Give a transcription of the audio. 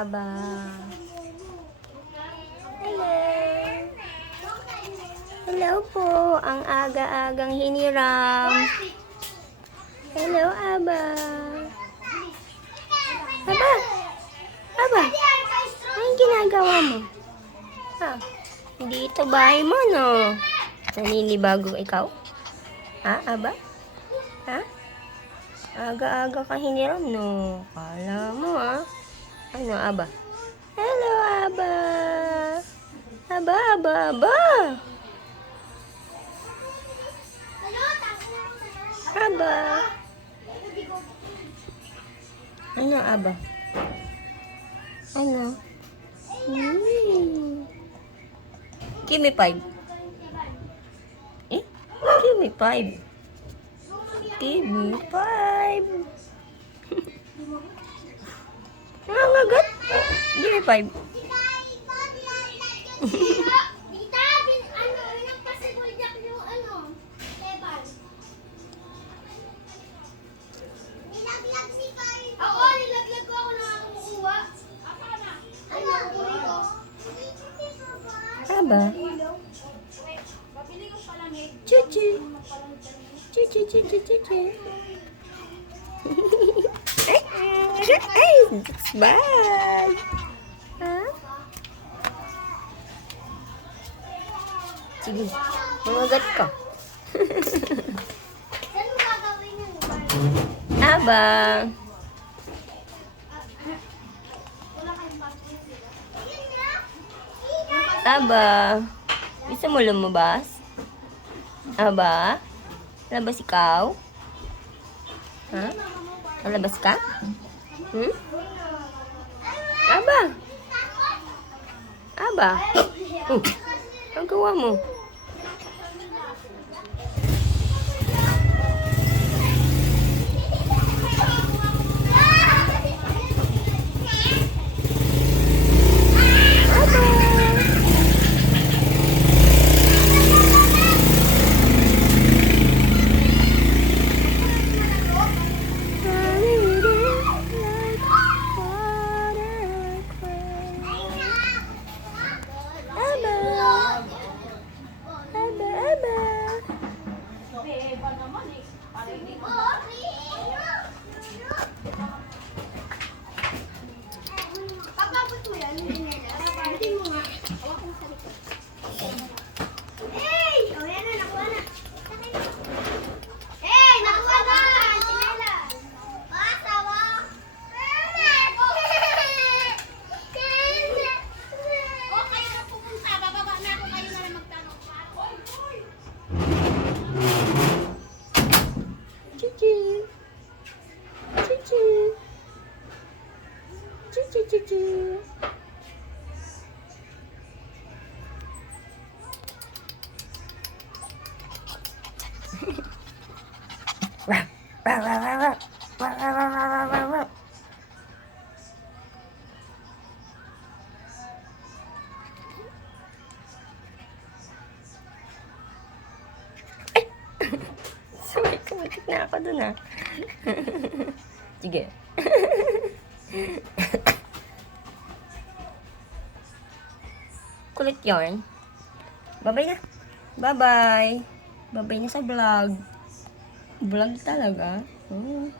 Aba. Hello. Hello po. Ang aga-agang hiniram. Hello, Aba. Aba. Aba. Anong ginagawa mo? Ha? Hindi ito bahay mo, no? Naninibago ikaw? Ha, Aba? Ha? Aga-aga ka hiniram, no? Kala mo, ha? Ano, Aba? Hello, Aba. Aba, Aba, Aba. Aba. Ano, Aba? Ano? Give me 5. Eh? Give me 5. Give me 5. Nangangagat? Give me 5. Aba. Chuchu. Chuchu, chuchu, chuchu. Ay, that's bad. Ha? Sige, mamagat ka. Aba. Aba. Gusto mo lumabas? Aba? Labas ikaw? Ha? Lalabas ka? Hmm? Aba? Aba? Ang gawa mo? Sorry, kumatik na ako dun, ah. Sige. Kulit yarn. Bye-bye na. Bye-bye. Bye-bye na sa vlog. Vlog talaga. Oh.